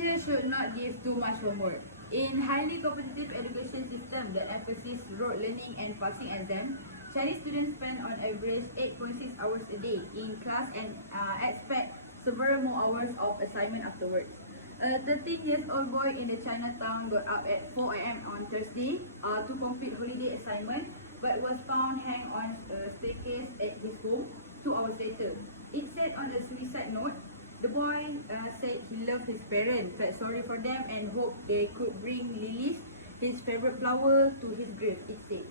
Teachers should not give too much homework. In highly competitive education system that emphasizes rote learning and passing exam, Chinese students spend on average 8.6 hours a day in class and expect several more hours of assignment afterwards. A 13-year-old boy in the Chinatown got up at 4 a.m. on Thursday to complete holiday assignment, but was found hanged on a staircase at his home 2 hours later. It said on a suicide note, the boy said he loved his parents, felt sorry for them, and hoped they could bring lilies, his favorite flower, to his grave, it said.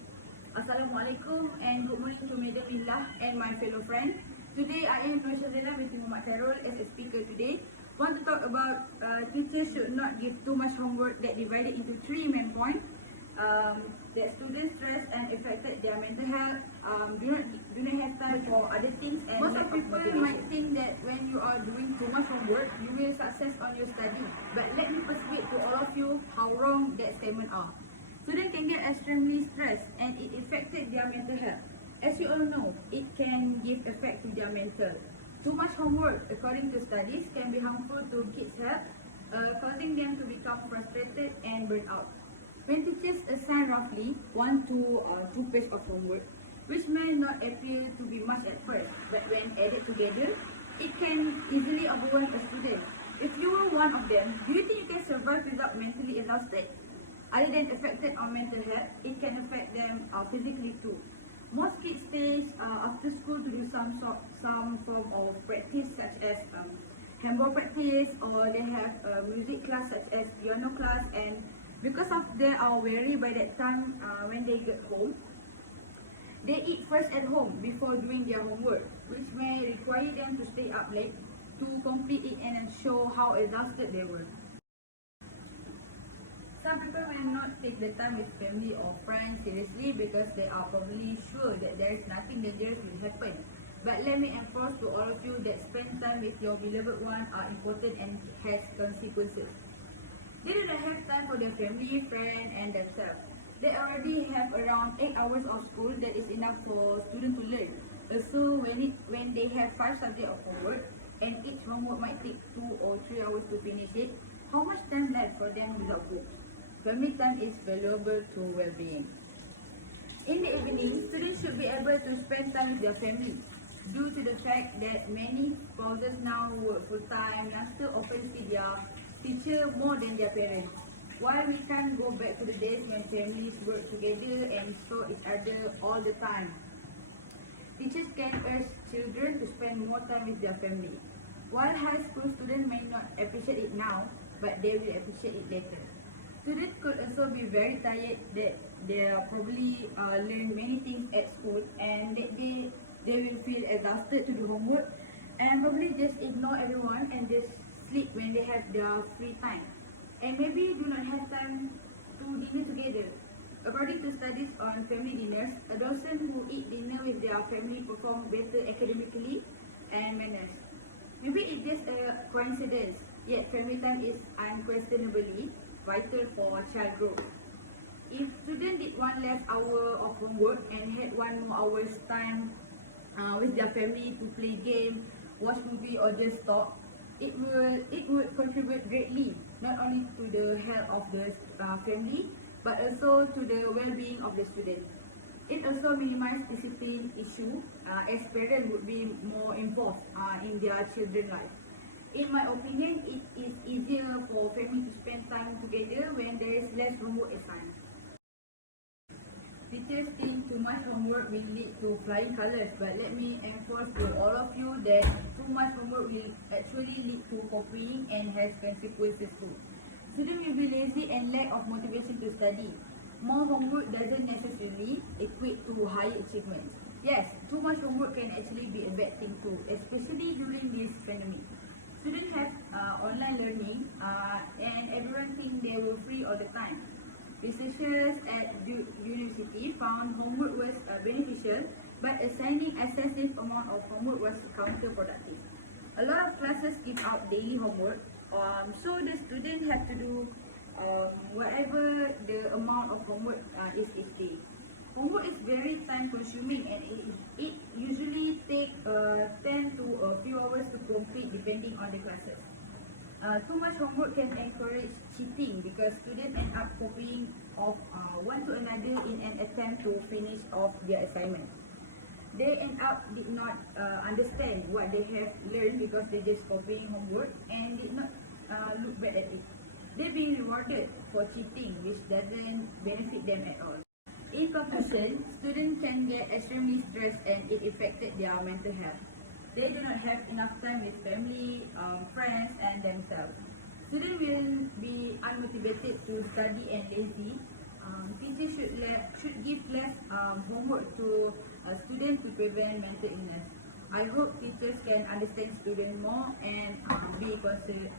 Assalamualaikum and good morning to Madam Millah and my fellow friends. Today I am SHAZLIANA with Muhammad Khairul as a speaker today. Want to talk about teachers should not give too much homework that divided into three main points. That students stressed and affected their mental health, do not have time for other things, and most of people might think that when you are doing too much homework, you will success on your study. But let me persuade to all of you how wrong that statement are. Students can get extremely stressed and it affected their mental health. As you all know, it can give effect to their mental. Too much homework, according to studies, can be harmful to kids' health, causing them to become frustrated and burn out. When teachers assign roughly 1 to 2 pages of homework, which may not appear to be much at first, but when added together, it can easily overwhelm a student. If you were one of them, do you think you can survive without mentally exhausted? Other than affected on mental health, it can affect them physically too. Most kids stay after school to do some form of practice, such as handball practice, or they have music class such as piano class, and because of they are weary by that time when they get home, they eat first at home before doing their homework, which may require them to stay up late to complete it and show how exhausted they were. Some people will not take the time with family or friends seriously because they are probably sure that there is nothing dangerous will happen. But let me enforce to all of you that spend time with your beloved one are important and has consequences. They do not have time for their family, friends, and themselves. They already have around 8 hours of school that is enough for students to learn. Also, when they have 5 subjects of homework, and each homework might take 2 or 3 hours to finish it, how much time left for them without books? Family time is valuable to well-being. In the evening, students should be able to spend time with their family. Due to the fact that many spouses now work full-time, youngsters often see their teacher more than their parents. While we can't go back to the days when families work together and saw each other all the time, teachers can urge children to spend more time with their family. While high school students may not appreciate it now, but they will appreciate it later. Students could also be very tired that they probably learn many things at school, and they will feel exhausted to do homework and probably just ignore everyone and just sleep when they have their free time, and maybe do not have time to dinner together. According to studies on family dinners, adolescents who eat dinner with their family perform better academically and manners. Maybe it's just a coincidence, yet family time is unquestionably vital for child growth. If students did 1 less hour of homework and had 1 more hour's time with their family to play game, watch movie, or just talk, it would contribute greatly not only to the health of the family but also to the well-being of the student. It also minimizes discipline issue as parents would be more involved in their children's life. In my opinion, it is easier for family to spend time together when there is less homework assigned. Teachers think too much homework will lead to flying colors, but let me enforce to all of you that too much homework will actually lead to copying and has consequences too. Students will be lazy and lack of motivation to study. More homework doesn't necessarily equate to higher achievements. Yes, too much homework can actually be a bad thing too, especially during this pandemic. Students have online learning and everyone think they were free all the time. Researchers at university found homework was beneficial, but assigning excessive amount of homework was counterproductive. A lot of classes give out daily homework, so the students have to do whatever the amount of homework is each day. Homework is very time consuming and it usually takes 10 to a few hours to complete depending on the classes. Too much homework can encourage cheating because students end up copying of one to another in an attempt to finish off their assignment. They end up did not understand what they have learned because they just copying homework and did not look back at it. They're being rewarded for cheating, which doesn't benefit them at all. In conclusion, students can get extremely stressed and it affected their mental health. They do not have enough time with family, friends, and themselves. Students will be unmotivated to study and lazy. Teachers should give less homework to students to prevent mental illness. I hope teachers can understand students more and be considerate.